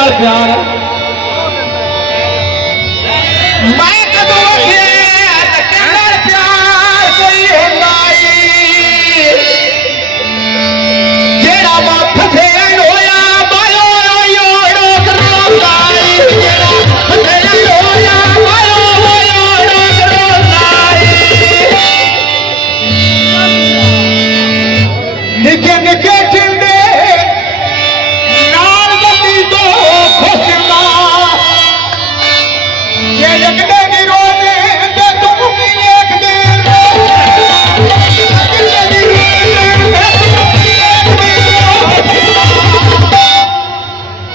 नाल प्यार मैं कदों आखे धक्के नाल प्यार कोई होंदा जेड़ा फसे होया मायो रोयो रोंदा जेड़ा फसे होया मायो रोयो रोंदा निके निके चिंदे नाल गली तो खुशना ये जगदे दी रोने ते तुम की एक दिन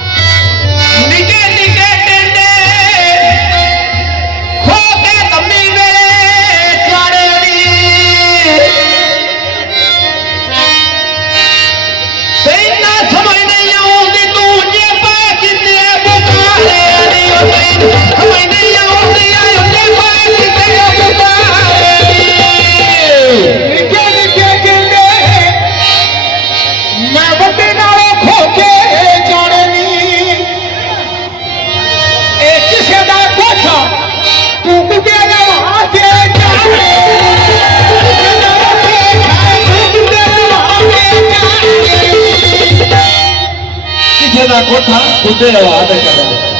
निके निके टिंडे खो के तम्मी मेरे चारे दी तेना समझ नहीं आउंदी तू जे पा किते बुकारे दी समझ नहीं आउंदी जे पा किते बुकारे दी निके निके टिंडे मैं बड्डे नालों खो के जाने नी ए किसे दा कोठा तू कुत्ते दा हाथे जाने किसे दा कोठा कुत्ते दा हाथे जाने